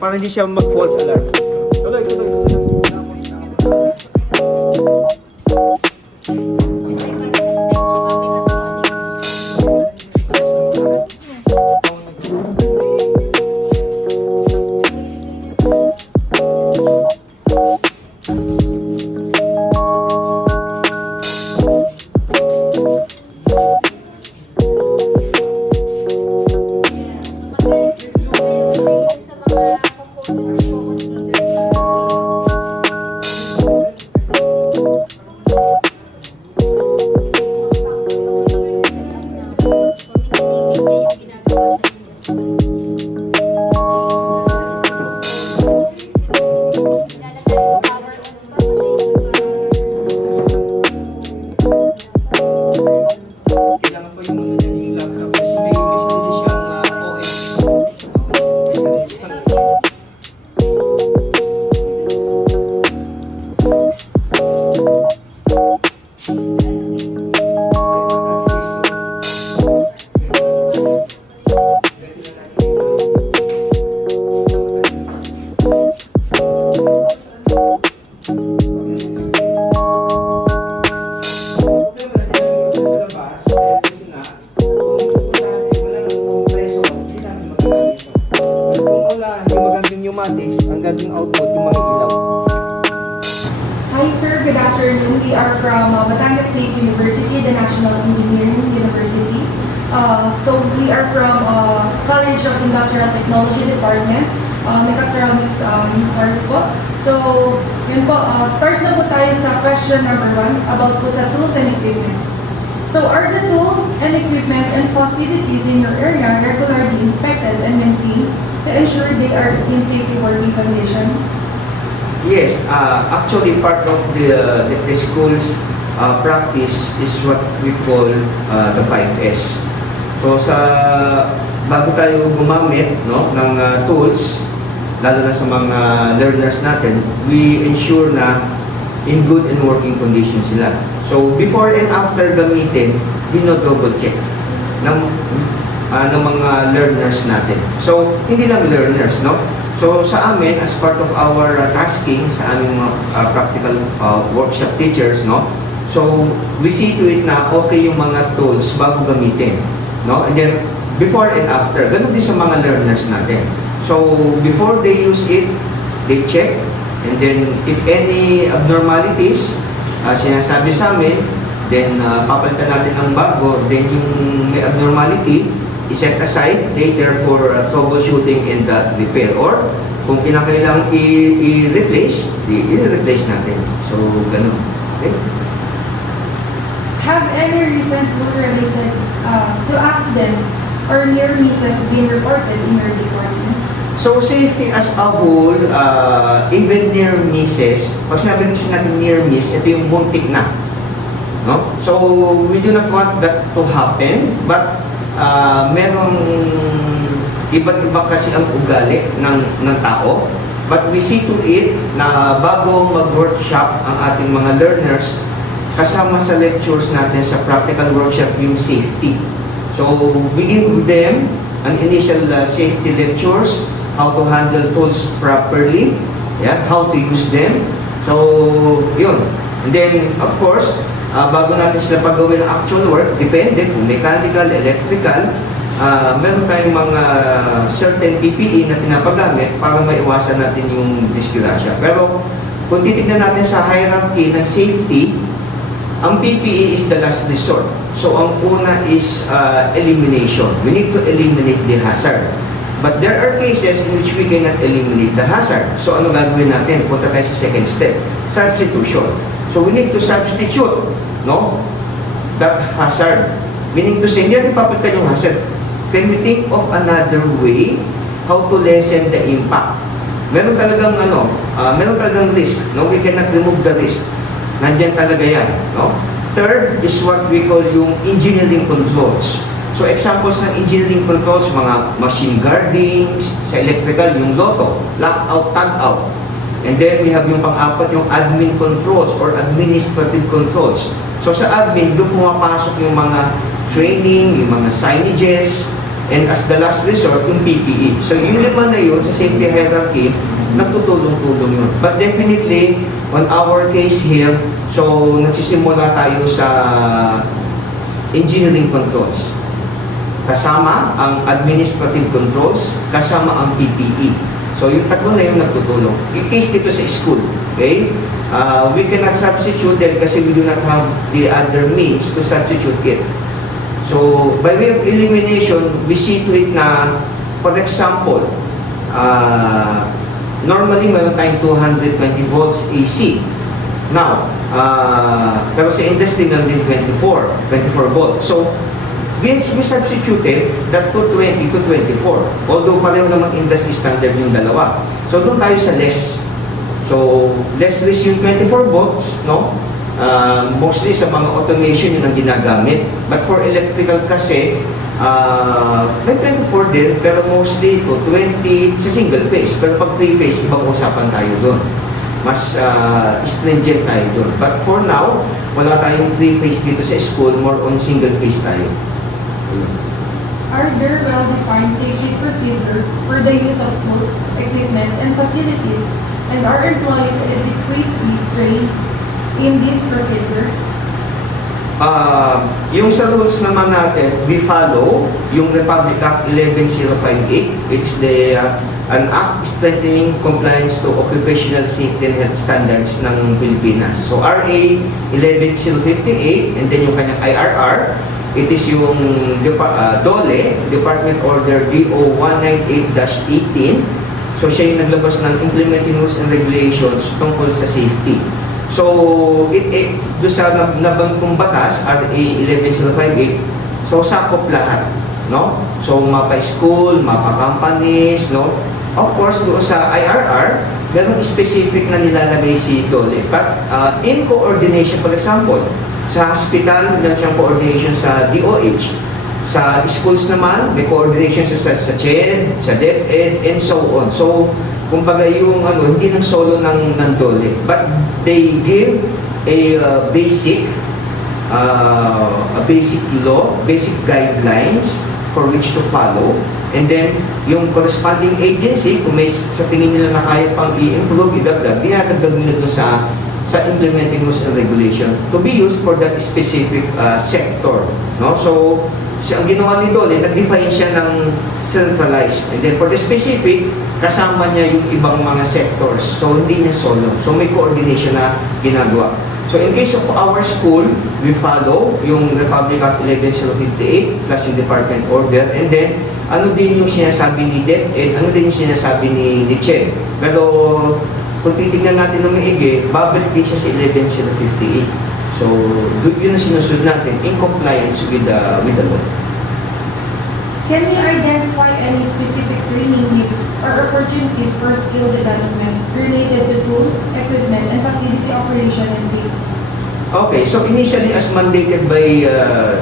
Para hindi siya mag-false alarm. Tuloy, tuloy. Ang gagawing output yung mga ilaw. Hi sir, good afternoon. We are from Batangas State University, the National Engineering University. So we are from College of Industrial Technology Department, Mechatronics course po. So yun po, start na po tayo sa question number 1 about po sa tools and equipments. So are the tools and equipments and facilities in your area regularly inspected and maintained to ensure they are in safe working condition? Yes, actually part of the school's practice is what we call the 5S. So bago tayo gumamit ng tools, lalo na sa mga learners natin, we ensure na in good and working condition sila. So before and after gamitin, double check ng mga learners natin. So hindi lang learners, no? So sa amin, as part of our tasking sa aming practical workshop teachers, no? So we see to it na okay yung mga tools bago gamitin, no? And then before and after, ganun din sa mga learners natin. So before they use it, they check, and then if any abnormalities sinasabi sa amin, then papalitan natin ng bago, then yung may abnormality i-set aside later for troubleshooting and repair, or kung kinakailangan i-replace, i-replace natin. So, ganun. Okay? Have any recent tool related to accident or near misses been reported in your department? So, safety as a whole, even near misses, pag sinabi natin near miss, ito yung muntik na. No? So, we do not want that to happen, but merong iba't-iba kasi ang ugali ng tao. But we see to it na bago mag-workshop ang ating mga learners, kasama sa lectures natin sa practical workshop yung safety. So, we give them an initial safety lectures, how to handle tools properly, how to use them. So, yun. And then, of course, bago natin sila pagawin ng actual work, depende kung mechanical, electrical, meron tayong mga certain PPE na pinapagamit para maiwasan natin yung disgrasya. Pero, kung titignan natin sa hierarchy ng safety, ang PPE is the last resort. So, ang una is elimination. We need to eliminate the hazard. But there are cases in which we cannot eliminate the hazard. So ano gagawin natin? Punta tayo sa second step, substitution. So we need to substitute, no, that hazard. Meaning to say, hindi natin papalitan yung hazard. Can we think of another way how to lessen the impact? Meron talagang meron talagang risk, no? We cannot remove the risk. Nandiyan talaga yan, no? Third is what we call yung engineering controls. So examples ng engineering controls, mga machine guarding, sa electrical, yung lotto, lock-out, tag-out. And then we have yung pang-apat, yung admin controls or administrative controls. So sa admin, doon pumapasok yung mga training, yung mga signages, and as the last resort, yung PPE. So yung lima na yun, sa safety hierarchy, nagtutulong-tulong yun. But definitely, on our case here, so nagsisimula tayo sa engineering controls. Kasama ang administrative controls, kasama ang PPE. So yung tatlo na yung nagtutulong. In case dito sa school, okay? We cannot substitute them kasi we do not have the other means to substitute it. So by way of elimination, we see to it na, for example, normally meron tayong 220 volts AC. Now, pero sa industry meron din 24 volts. So we substituted that 220 to 24. Although pareho naman industry standard yung dalawa. So doon tayo sa less. So less risk yung 24 volts, no? Mostly sa mga automation yun ang ginagamit. But for electrical kasi, may 24 din, pero mostly ito 20 sa single phase. Pero pag 3 phase, ibang usapan tayo doon. Mas stringent tayo doon. But for now, wala tayong 3 phase dito sa school, more on single phase tayo. Are there well-defined safety procedure for the use of tools, equipment, and facilities, and are employees adequately trained in this procedure? Yung sa rules naman natin, we follow yung Republic Act 11058, which is an act strengthening compliance to occupational safety and health standards ng Pilipinas. So RA 11058 and then yung kanyang IRR, it is yung DOLE, Department Order DO 198-18. So siya yung naglabas ng implementing rules and regulations tungkol sa safety. So, doon sa nabangkong batas, RA 11058, so sakop lahat, no? So, mapa-school, mapa-companies, no? Of course, doon sa IRR, meron specific na nilalagay si DOLE. But in coordination, for example, sa hospital, meron siyang coordination sa DOH. Sa schools naman, may coordination sa CHED, sa DepEd, and so on. So, kumbaga yung hindi ng solo ng DOLE, but they give a basic law, basic guidelines for which to follow. And then, yung corresponding agency, kung may sa tingin nila na kaya pang i-improve, idagdag, dinadagdag nila doon sa implementing rules and regulation to be used for that specific sector, no? So ang ginawa ni DOLE, nag-define siya ng centralized, and then for the specific, kasama niya yung ibang mga sectors, so hindi niya solo, so may coordination na ginagawa. So in case of our school, we follow yung Republic Act 11058 plus yung Department Order, and then ano din yung sinasabi ni DepEd, ano din yung sinasabi ni CHED. Pero kung titignan natin ng maigi, babalik din siya sa 11058. So, yun ang sinusunod natin in compliance with the law. Can you identify any specific training needs or opportunities for skill development related to tool, equipment, and facility operation and safety? Okay, so initially as mandated by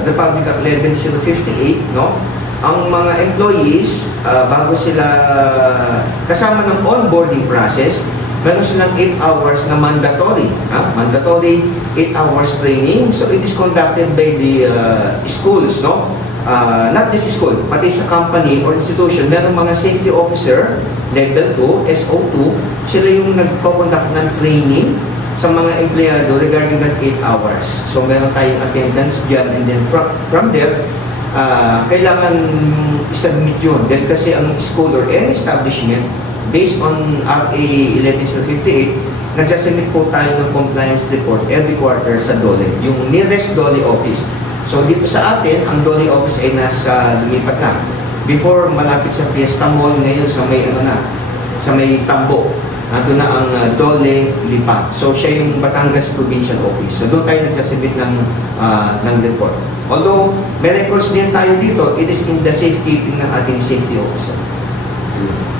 the Republic Act 11058, no? Ang mga employees, bago sila kasama ng onboarding process, meron silang 8 hours na mandatory. Mandatory 8 hours training. So it is conducted by the schools, no? Not just school, pati sa company or institution, meron mga safety officer, level 2, SO2, sila yung nagpo-conduct ng training sa mga empleyado regarding that 8 hours. So meron tayong attendance dyan, and then from there, kailangan isubmit yun. Dahil kasi ang school or any establishment, based on RA 11058, nagsasubmit po tayo ng compliance report every quarter sa DOLE, yung nearest DOLE office. So dito sa atin, ang DOLE office ay nasa lumipat na. Before, malapit sa Fiesta Mall, ngayon sa may sa may Tambo. Doon na ang Dole Lipa. So siya yung Batangas Provincial Office. So doon tayo nagsasabit ng report. Although may records din tayo dito, it is in the safekeeping ng ating safety officer.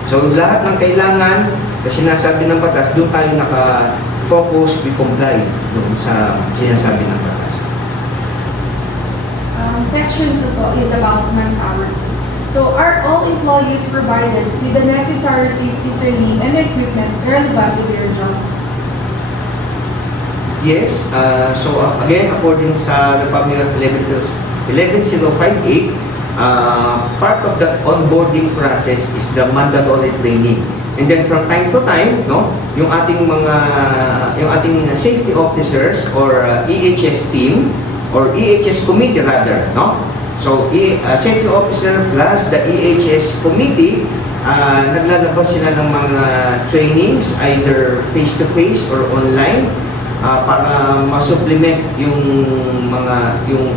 So lahat ng kailangan na sinasabi ng batas, doon tayo naka-focus, we comply doon sa sinasabi ng batas. Section 2 po is about manpower. So are all employees provided with the necessary safety training and equipment relevant to their job? Yes, again, according sa Republic Act 11058, part of the onboarding process is the mandatory training. And then from time to time, no, yung ating safety officers or EHS team or EHS committee rather, no? So safety officer plus the EHS committee, naglalabas sila ng mga trainings either face-to-face or online para ma-supplement yung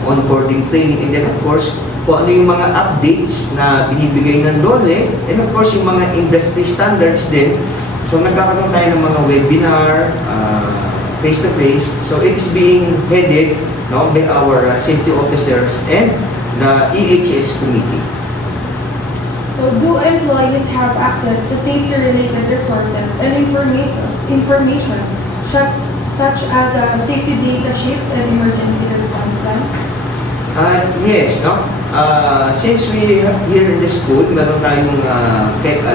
onboarding training, and then of course kung ano yung mga updates na binibigay ng DOLE, and of course yung mga industry standards din. So nagkakaroon tayo ng mga webinar, face-to-face. So it's being headed, no, by our safety officers and the EHS committee. So do employees have access to safety-related resources and information such as safety data sheets and emergency response plans? Yes, no? Since we have here in the school, meron tayong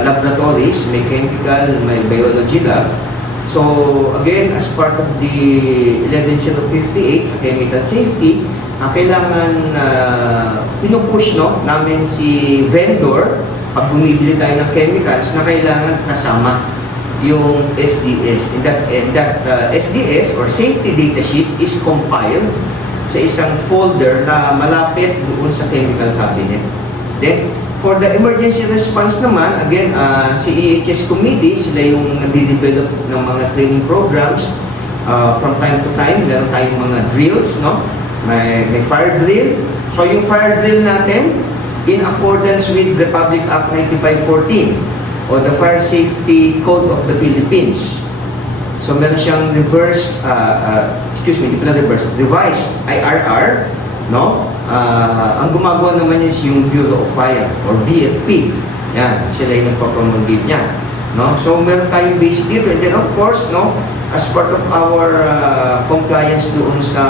laboratories, may chemical, may biology lab. So again, as part of the 11058 sa chemical safety, kailangan pinupush, no, namin si vendor pag bumibili tayo ng chemicals na kailangan kasama yung SDS. And that SDS or safety data sheet is compiled sa isang folder na malapit doon sa chemical cabinet. Then, for the emergency response naman, again, si EHS committee, sila yung nagde-develop ng mga training programs. From time to time, meron tayong mga drills, no? May fire drill. So, yung fire drill natin, in accordance with Republic Act 9514 o the Fire Safety Code of the Philippines. So, meron siyang revised IRR, no? Ang gumagawa naman is yung Bureau of Fire or BFP. Yan, sila yung nagpapromulgate niya, no? So, meron tayong basic dito. And then, of course, no, as part of our compliance doon sa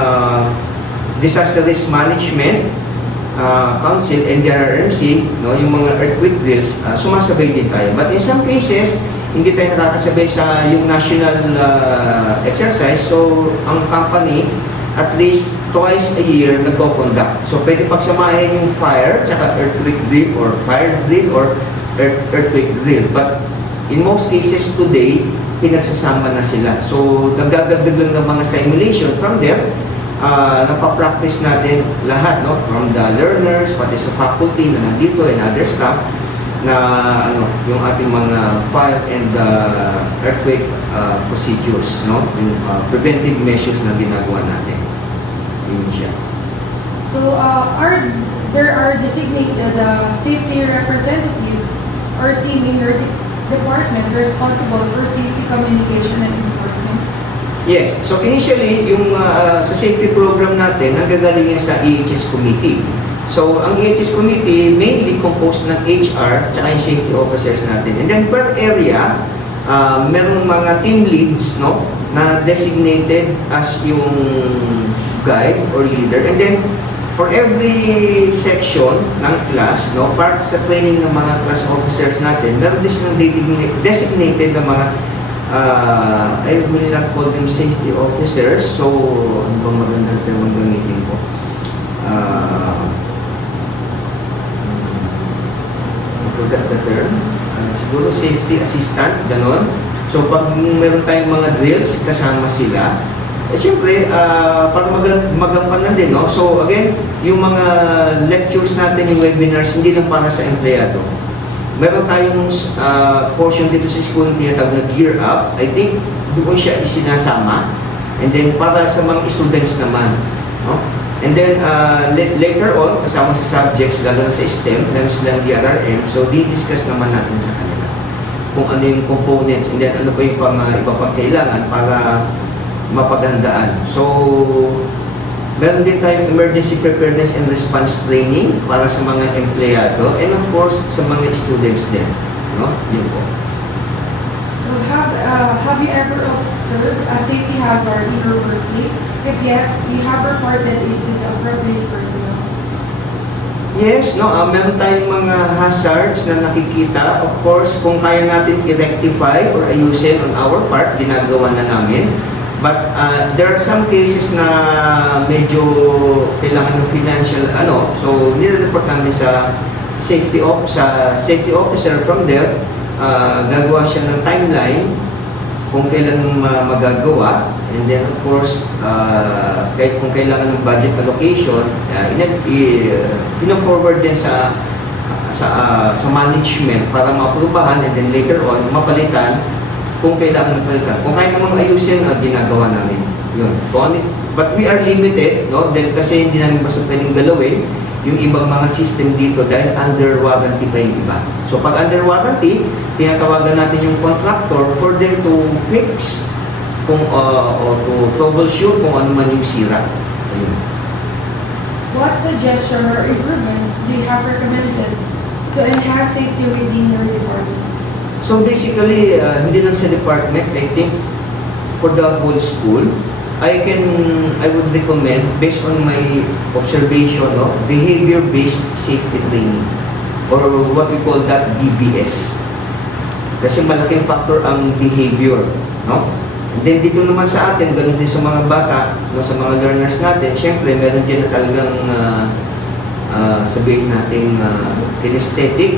Disaster Risk Management Council and the RRMC, no, yung mga earthquake drills, sumasabay din tayo. But in some cases, hindi tayo nakakasabay sa yung national exercise. So, ang company, at least twice a year, nagko-conduct. So, pwede pagsamahin yung fire, tsaka earthquake drill, or fire drill, or earthquake drill. But, in most cases today, pinagsasama na sila. So, nagdadagdag lang ng mga simulation. From there, napapractice natin lahat, no? From the learners, pati sa faculty na nandito and other staff, na yung ating mga fire and earthquake procedures, no? Yung preventive measures na ginagawa natin. Yun siya. So there are designated safety representative or team in your department responsible for safety communication and enforcement? Yes. So initially, yung sa safety program natin, nanggagaling yan sa EHS committee. So, ang EHS committee mainly composed ng HR tsaka yung safety officers natin. And then per area, merong mga team leads, no, na designated as yung guide or leader. And then for every section ng class, no, part sa training ng mga class officers natin, meron din silang designated na mga I will not call them safety officers. So, ano bang magandang termong gamitin ko? I forgot the term. Siguro safety assistant, ganon. So, pag meron tayong mga drills, kasama sila. Siyempre, para magampanan din, no? So, again, yung mga lectures natin, yung webinars, hindi lang para sa empleyado. Meron tayong portion dito sa school na tinatawag na Gear Up. I think doon siya isinasama. And then para sa mga students naman, no? And then, later on, kasama sa subjects, lalo na sa STEM, lalo silang DRRM, so di-discuss naman natin sa kanila kung ano yung components, and then ano pa yung iba pang kailangan para mapaghandaan. So, meron din tayong emergency preparedness and response training para sa mga empleyado, and of course, sa mga students din. No? Yun po. So have you ever observed a safety hazard in your workplace? If yes, you have reported it to the appropriate personnel. Yes, no, meron tayong mga hazards na nakikita. Of course, kung kaya natin i-rectify or ayusin on our part, ginagawa na namin. But there are some cases na medyo kailangan ng financial, so nire-report namin sa safety officer. From there, gagawa siya ng timeline kung kailan magagawa, and then of course kahit kung kailangan ng budget allocation, pino-forward din sa management para maaprubahan, and then later on mapalitan kung kailangan palitan. Kung kaya namang ayusin, ginagawa namin yun. But we are limited, no, dahil kasi hindi namin basta pwedeng galawin yung ibang mga system dito dahil under warranty pa yung iba. So pag under warranty, tinatawagan natin yung contractor for them to fix kung o to troubleshoot kung ano man yung sira. Ayun. What suggestion or improvements do you have recommended to enhance safety within your department? So basically, hindi lang sa department, I think for the whole school, I would recommend, based on my observation, no, behavior-based safety training, or what we call that BBS. Kasi malaking factor ang behavior, no? And then dito naman sa atin, ganun din sa mga bata, no, sa mga learners natin, syempre meron din na talagang sabihin natin kinesthetic,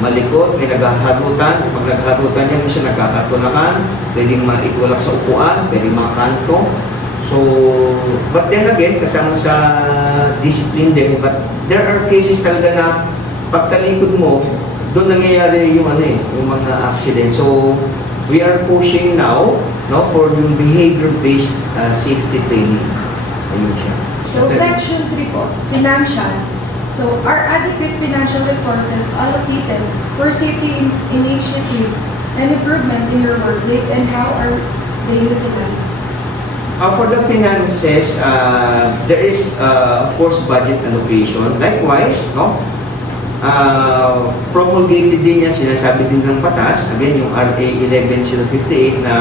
malikot, may naghaharutan. Pag naghaharutan yan, minsan nagkakatunakan, pwedeng maitulak sa upuan, pwedeng makanto. So, but then again, kasama sa discipline din, but there are cases talaga na pagtalikod mo, doon nangyayari yung yung mga accident. So, we are pushing now, no, for yung behavior-based safety training. Ayun siya. So section 3 po, financial. So are adequate financial resources allocated for safety initiatives and improvements in your workplace, and how are they utilized? For the finances, there is of course budget allocation. Likewise, no, promulgated din yan, sinasabi din ng batas, again yung RA 11058 na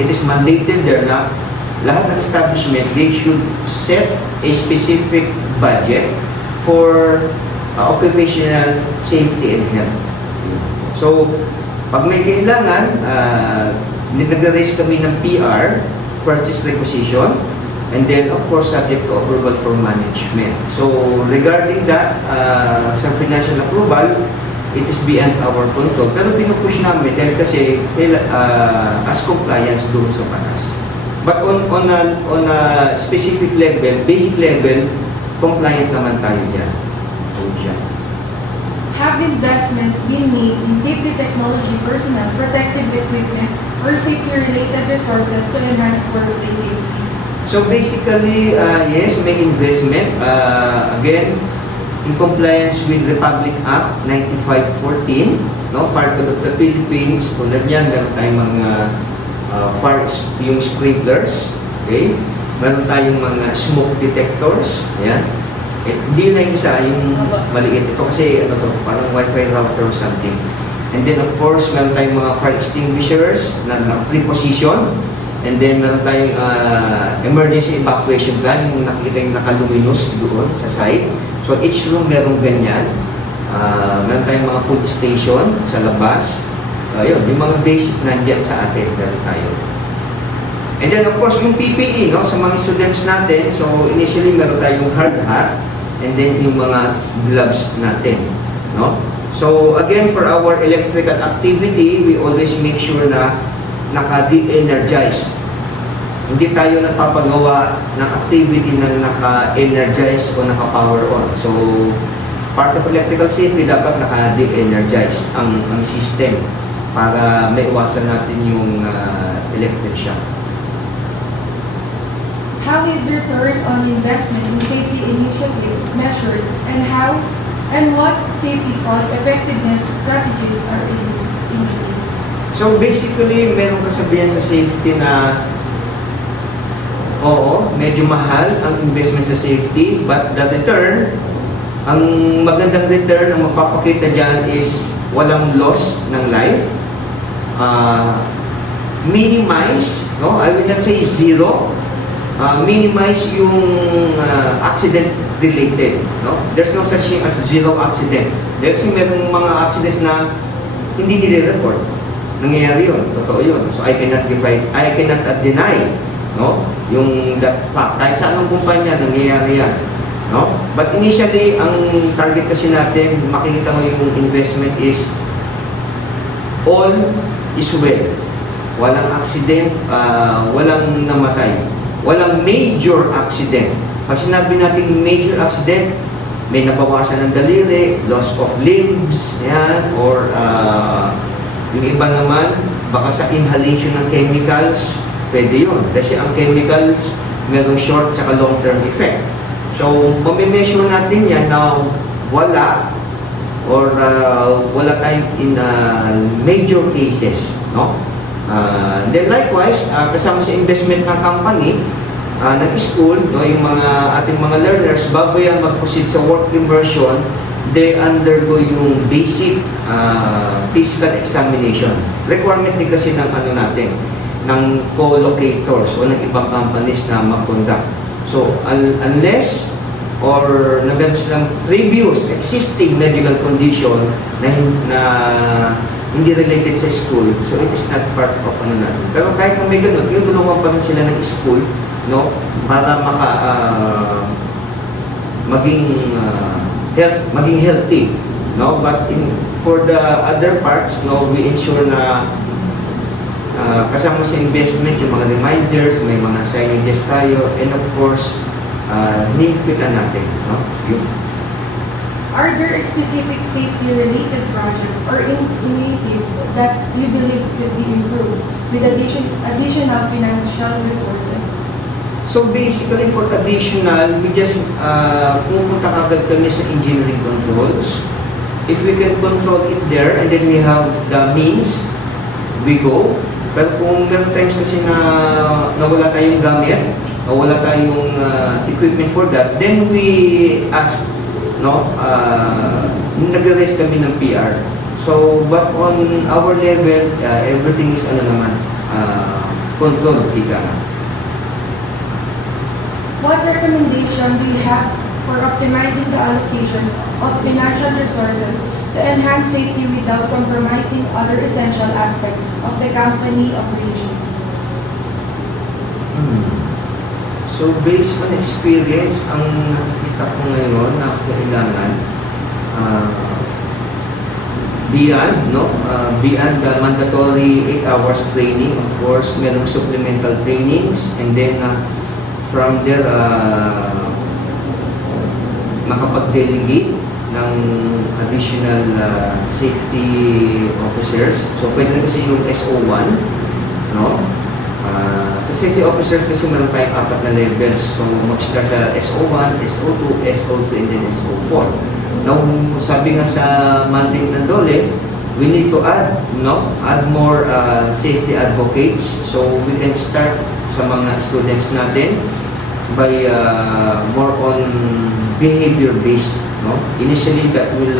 it is mandated there na lahat ng establishment, they should set a specific budget for occupational safety and health. So, pag may kailangan, nag-raise kami ng PR, purchase requisition, and then of course subject to approval from management. So, regarding that, sa financial approval, it is beyond our control. Pero pinupush namin dahil kasi as compliance doon sa batas. But on a specific level, basic level, compliant naman tayo dyan. So, siya. Have investment been made in safety technology personnel, protective equipment, or safety-related resources to enhance workplace safety? So basically, yes, may investment. Again, in compliance with Republic Act 9514, no, Fire Code of the Philippines, tulad yan, meron tayong mga yung sprinklers, okay? Meron tayong mga smoke detectors, yan. Hindi na yung isa, yung maliit. Ito kasi, parang Wi-Fi router or something. And then of course, meron tayong mga fire extinguishers na pre-position. And then meron tayong emergency evacuation gun, yung nakikita yung nakaluminous doon sa side. So each room meron ganyan. Meron tayong mga food station sa labas. Yun, yung mga basic nandiyan sa atin, meron tayo. And then of course, yung PPE, no, sa mga students natin, so initially meron tayong hard hat, and then yung mga gloves natin, no? So again, for our electrical activity, we always make sure na naka-de-energized. Hindi tayo nagpapagawa ng activity na naka-energize o naka-power on. So, part of electrical safety, dapat naka-de-energize ang system para maiwasan natin yung electric shock. how is return on investment in safety initiatives measured, and what safety cost effectiveness strategies are in place? So basically, meron kasabihan sa safety na oo, medyo mahal ang investment sa safety, but the return, ang magandang return ang magpapakita dyan is walang loss ng life, minimize, no? I will not say zero, minimize yung accident related, no? There's no such thing as zero accident. Kasi merong mga accidents na hindi nire-report. Nangyayari yun, totoo yun. So I cannot deny, no? Yung that fact. Kahit sa anong kumpanya, nangyayari yan, no? But initially, ang target kasi natin, makikita mo yung investment is all is well. Walang accident, walang namatay. Walang major accident. Pag sinabi natin major accident, may nabawasan ng daliri, loss of limbs, yan, or yung iba naman, baka sa inhalation ng chemicals, pwede yun. Kasi ang chemicals, merong short at long-term effect. So, mamimeasure natin yan na wala or wala tayong in major cases, no? Then likewise, kasama sa investment ng company, ng school, no, yung ating mga learners, bago yan mag-proceed sa work immersion, they undergo yung basic physical examination. Requirement din kasi ng natin, ng co-locators o ng ibang companies na mag-conduct. So, unless or nagkaroon silang previous existing medical condition na hindi related sa school, so it is not part of natin. Pero kahit kung may ganun, tinutulungan pa rin sila ng school, no, para maging healthy, no. But for the other parts, no, we ensure na kasama sa investment yung mga reminders, may mga signages tayo, and of course, hinihipitan natin, no? Yun. Are there specific safety-related projects or initiatives that you believe could be improved with additional financial resources? So basically, for additional, we just pupunta agad kami sa engineering controls. If we can control it there and then we have the means, we go. Pero kung meron times kasi na wala tayong gamit, wala tayong equipment for that, then we ask, no, nag-raise kami ng PR. So, but on our level, everything is control, ika. What recommendation do you have for optimizing the allocation of financial resources to enhance safety without compromising other essential aspects of the company operations? So based on experience, ang nakikita ko ngayon na kailangan beyond the mandatory 8 hours training, of course, merong supplemental trainings, and then from there, makapag-delegate ng additional safety officers. So pwede na kasi yung SO1, no? Sa safety officers kasi meron tayong 4 na levels. So mag-start sa SO1, SO2, SO3, and then SO4. Now, sabi nga sa mandate ng DOLE, we need to add more safety advocates. So we can start sa mga students natin by more on behavior-based. No? Initially, that will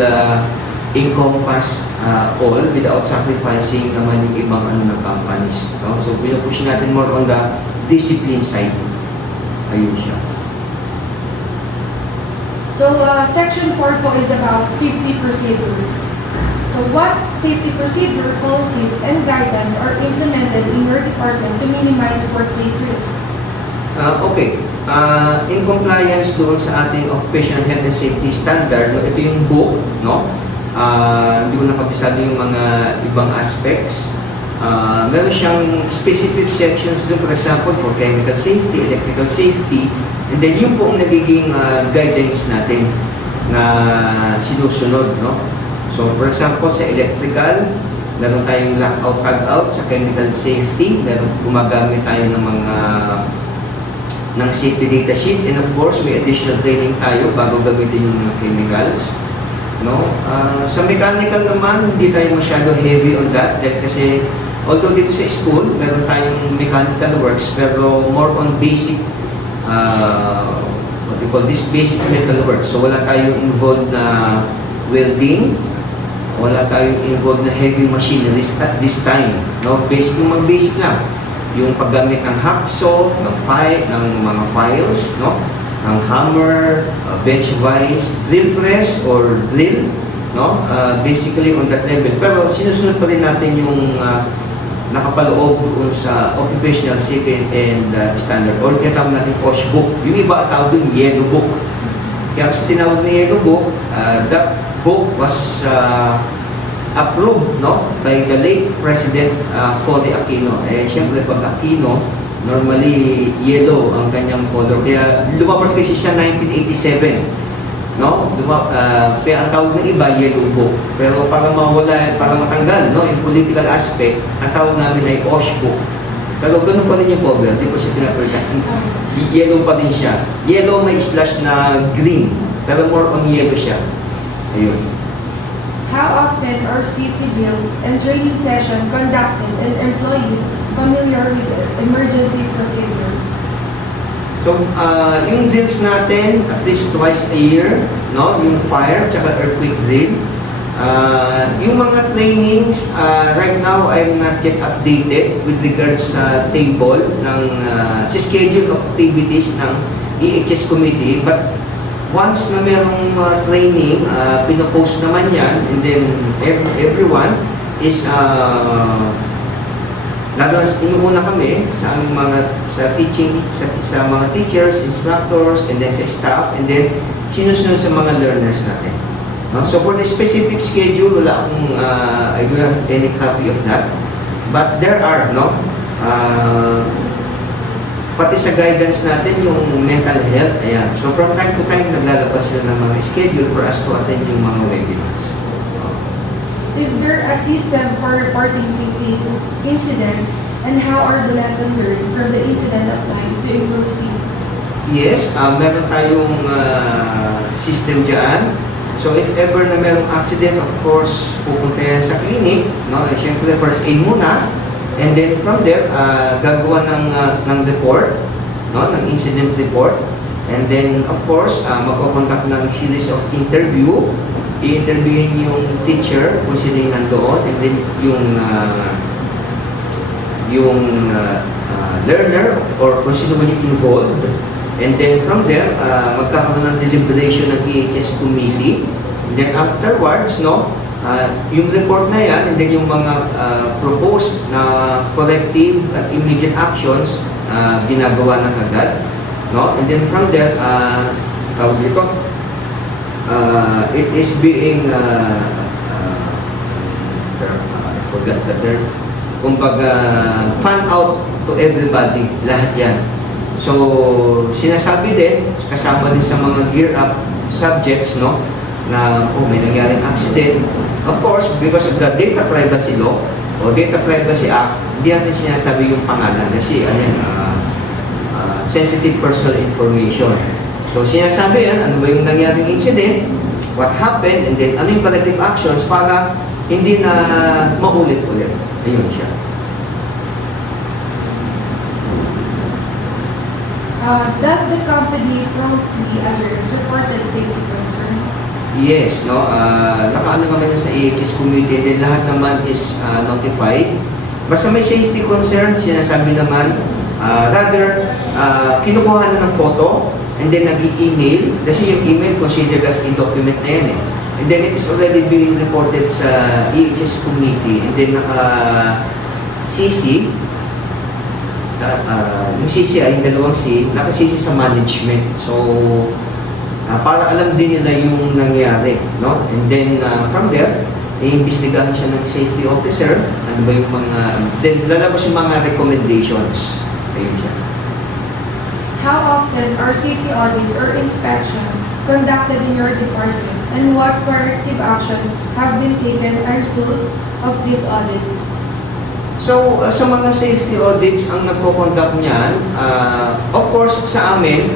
encompass all without sacrificing naman yung ibang ng companies. No? So, pinupush natin more on the discipline side. Ayun siya. So, Section 4 po is about safety procedures. So, what safety procedure, policies, and guidance are implemented in your department to minimize workplace risk? Okay. In compliance doon sa ating occupational health and safety standard, no, ito yung book, no? Hindi ko nakabisado yung mga ibang aspects. Meron siyang specific sections doon, for example, for chemical safety, electrical safety, and then yung po ang nagiging guidance natin na sinusunod, no? So, for example, sa electrical, meron tayong lockout, tag-out. Sa chemical safety, meron gumagamit tayo ng mga ng safety data sheet, and of course may additional training tayo bago gamitin yung mga chemicals. No? Sa mechanical naman, hindi tayo masyado heavy on that dahil kasi although dito sa school, meron tayong mechanical works pero more on basic what we call this basic metal works. So wala tayong involved na welding, wala tayong involved na heavy machineries at this time. No? Basic, yung mag-basic lang. Yung paggamit ng hacksaw, ng mga files, no? Ng hammer, bench vise, drill press or drill, no? Basically on that level. Pero sinusunod pa rin natin yung nakapaloob kung sa occupational safety and standard or tinatawag natin OSH book. Yung iba tawag yung yellow book. Kaya kasi tinawag na yellow book, that book was approved, no, by the late President Cory Aquino. Eh, siyempre pag Aquino, normally yellow ang kanyang color. Kaya lumabas kasi siya 1987. No? Kaya ang tawag ng iba, yellow book. Pero para mawala, para matanggal, no, yung political aspect, ang tawag namin ay OSH book. Pero ganun pa rin yung cover, di ko siya pinapalitan. Yellow pa rin siya. Yellow may slash na green, pero more on yellow siya. Ayun. How often are safety drills and training sessions conducted and employees familiar with emergency procedures? So, yung drills natin, at least twice a year, no? Yung fire, tsaka earthquake drill. Yung mga trainings, right now, I'm not yet updated with regards sa table ng sa schedule of activities ng EHS committee. But once na merong training, pinopost naman yan, and then everyone is lalo na inuuna kami sa aming mga sa mga teachers, instructors, and then sa staff, and then sinusunod sa mga learners natin. No? So for the specific schedule, wala akong I don't have any copy of that. But there are, no? Pati sa guidance natin, yung mental health, ayan. So from time to time, naglalabas sila ng mga schedule for us to attend yung mga webinars. Is there a system for reporting safety incident, and how are the lessons learned from the incident applied to improve safety? Yes, meron tayong system dyan. So if ever na merong accident, of course, pupunta yan sa clinic, no? Siyempre, first aid muna. And then from there, gagawa ng report, no? Ng incident report. And then, of course, magkoconduct ng series of interview. I-interviewin yung teacher kung sino yung nandoon. And then yung learner or kung sino man yung involved. And then from there, magkakaroon ng deliberation ng EHS committee. And then afterwards, no? Yung report na yan, and then yung mga proposed na corrective at immediate actions, ginagawa na agad. No? And then from there, it is being, I forgot the term, kumbaga, fan out to everybody, lahat yan. So, sinasabi din, kasama din sa mga gear up subjects, no? Na may nangyaring accident. Of course, because of the Data Privacy Law o Data Privacy Act, hindi natin sinasabi yung pangalan kasi sensitive personal information. So sinasabi yan, ano ba yung nangyaring incident, what happened, and then ano yung corrective actions para hindi na maulit-ulit. Ayun siya. Does the company promptly address reported safety concern? Yes, no. Nakaano kami sa EHS committee, and then lahat naman is notified. Basta may safety concern, sinasabi naman, kinukuha na ng photo, and then nag-email, kasi yung email considered as in-document na yan eh. And then it is already being reported sa EHS committee, and then naka-CC, yung CC ay dalawang C, naka-CC sa management. So, para alam din nila yung nangyari, no? And then from there, iimbestigahan siya ng safety officer, ano ba yung mga, then lalabas yung mga recommendations. Ayun siya. How often are safety audits or inspections conducted in your department, and what corrective action have been taken as a result of these audits? So, sa mga safety audits, ang nagpo-conduct niyan, of course, course, sa amin,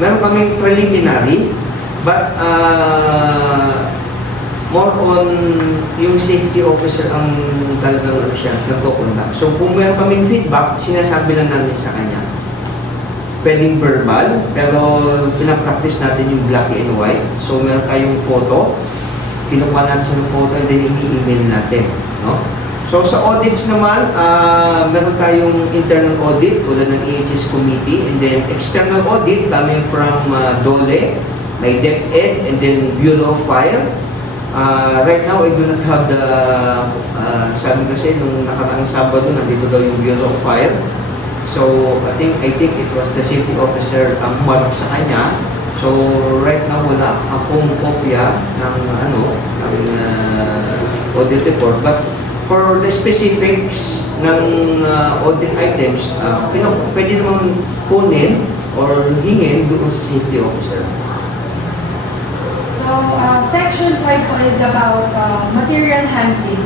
meron kaming preliminary, but more on yung safety officer ang talagang ano siya, nagkukunta. So kung meron kaming feedback, sinasabi lang namin sa kanya. Pwedeng verbal, pero pinapractice natin yung black and white. So meron tayong photo, kinukuha natin yung photo and then i-email natin. No? So sa audits naman, meron tayong internal audit tulad ng EHS committee, and then external audit coming from DOLE, may DepEd, and then Bureau of Fire. Right now, I do not have the, sabi kasi nung nakaraang Sabado, nandito daw yung Bureau of Fire. So, I think it was the safety officer ang humarap sa kanya. So, right now, wala akong kopya ng audit report. But for the specifics ng audit items, pwede naman kunin or hingin doon sa safety officer. So, Section 5 po is about material handling.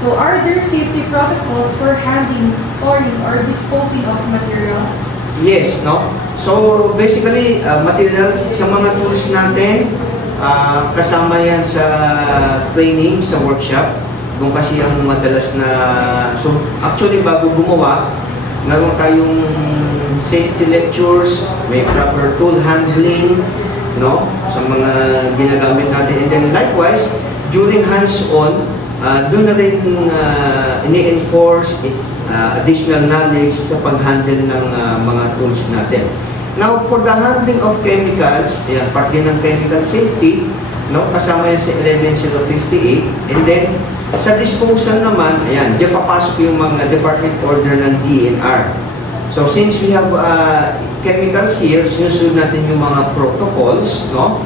So, are there safety protocols for handling, storing, or disposing of materials? Yes, no? So, basically, materials sa mga tools natin, kasama yan sa training, sa workshop. Kung kasi ang madalas na... So, actually, bago gumawa, meron tayong safety lectures, may proper tool handling, no? Sa mga ginagamit natin. And then, likewise, during hands-on, doon na rin ini-enforce additional knowledge sa pag-handle ng mga tools natin. Now, for the handling of chemicals, part din ng chemical safety, no? Kasama yan sa 11058. And then, sa disposal naman, ayan, diyan papasok yung mga department order ng DNR. So, since we have chemicals here, sinusunod natin yung mga protocols, no?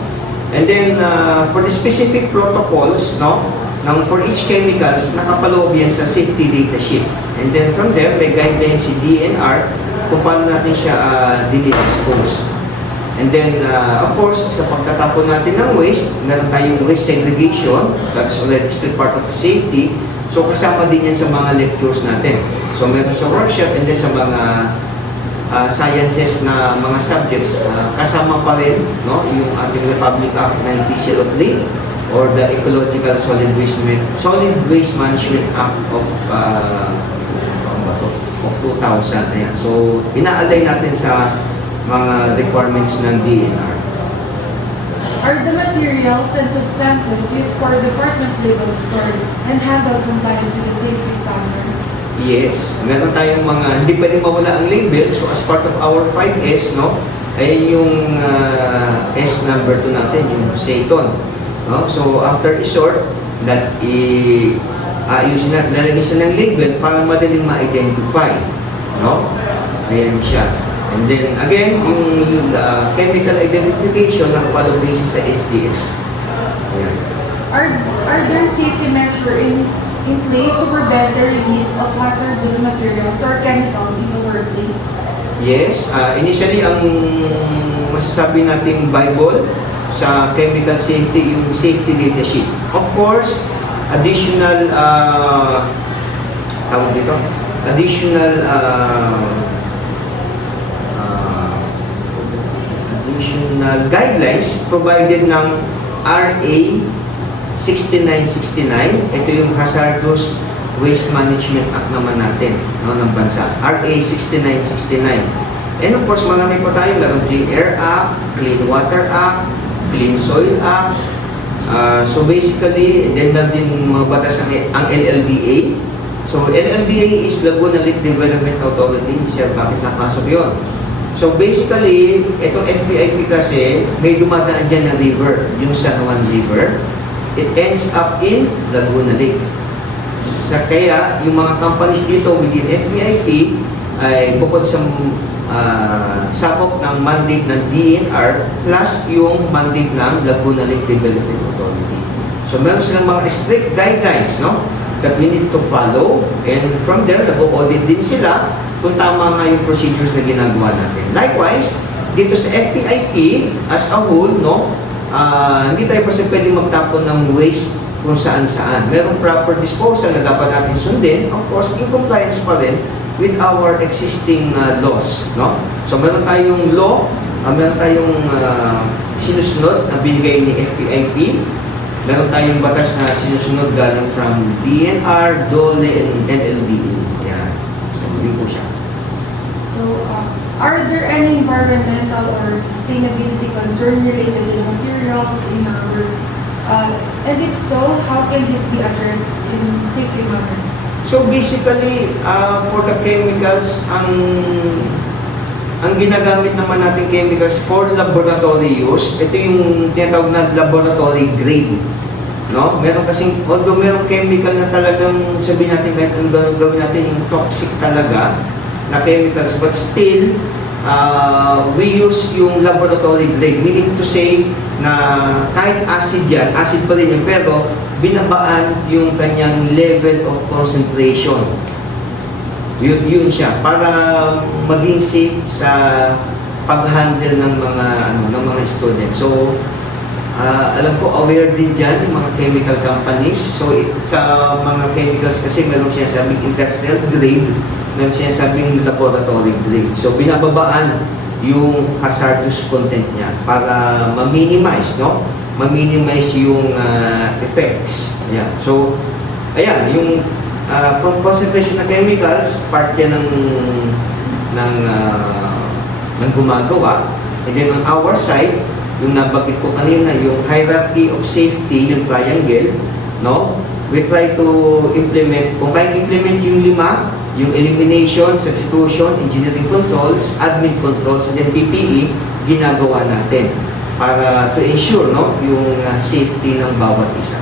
And then, for the specific protocols, no? For each chemicals, nakapaloob yan sa safety data sheet. And then from there, may guidelines si DNR kung paano natin siya dinidispose. And then, of course, sa pagtatapon natin ng waste, meron tayong waste segregation, that's already still part of safety. So, kasama din yan sa mga lectures natin. So, meron sa workshop and then sa mga sciences na mga subjects, kasama pa rin, no, yung ating Republic Act 1903 or the Ecological Solid Waste Management Act of 2000. Ayan. So, ina-align natin sa mga requirements ng DNR. Are the materials and substances used for department level stored and handle compliance with the safety standard? Yes. Meron tayong mga, hindi pwedeng mawala ang label. So, as part of our 5S, no, ay yung S number 2 natin, yung Satan. No? So, after i-sort, ayusin natin, lalagyan siya ng label para madaling ma-identify. No? Ayan siya. And then, again, yung chemical identification nakapalo basis sa SDS. Ayan. Are there safety measures in place to prevent the release of hazardous materials or chemicals in the workplace? Yes. Initially, ang masasabi nating Bible sa chemical safety, yung safety data sheet. Of course, additional guidelines provided ng RA 6969. Ito yung Hazardous Waste Management Act naman natin, no, ng bansa. RA 6969. And of course, marami pa tayo. Meron Clean Air Act, Clean Water Act, Clean Soil Act. So basically, then na din mga batas ang LLDA. So LLDA is Laguna Lake Development Authority. Sir, bakit napasok yun? So basically, itong FPIP kasi, may dumadaan dyan na river, yung San Juan River. It ends up in Laguna Lake. So kaya, yung mga companies dito within FPIP ay bukod sa sakop ng mandate ng DNR plus yung mandate ng Laguna Lake Development Authority. So meron silang mga strict guidelines, no, that we need to follow, and from there, nag-audit din sila kung tama nga yung procedures na ginagawa natin. Likewise, dito sa FPIP as a whole, no, hindi tayo kasi pwedeng magtapon ng waste kung saan-saan. Merong proper disposal na dapat natin sundin, of course, in compliance pa rin with our existing laws, no? So So meron tayong law, meron tayong sinusunod na binigay ni FPIP, meron tayong batas na sinusunod galing from DNR, DOLE, and NLDO. Yan. So yun po siya. So, are there any environmental or sustainability concern related to the materials in our work? And if so, how can this be addressed in safety manner? So basically, for the chemicals, ang ginagamit naman natin chemicals for laboratory use, ito yung tinatawag na laboratory grade. No? Meron kasing, although meron chemical na talagang sabihin natin kahit anong gawin natin yung toxic talaga na chemicals, but still, we use yung laboratory grade. Meaning to say na kahit acid yan, acid pa rin yun, pero binabaan yung kanyang level of concentration. Yun siya para maging safe sa pag-handle ng mga students. So alam ko aware din diyan yung mga chemical companies. So sa mga chemicals kasi meron siya sabing industrial grade, meron siya sabing laboratory grade. So binababaan yung hazardous content niya para ma-minimize, no? Ma-minimize yung effects. Ayan. So ayan, yung concentration ng chemicals, part yan ng gumagawa. And then on our side, yung nabanggit ko kanina, yung hierarchy of safety, yung triangle, no? We try to implement, kung kaya implement yung 5, yung elimination, substitution, engineering controls, admin controls, and then PPE, ginagawa natin para to ensure, no, yung safety ng bawat isa.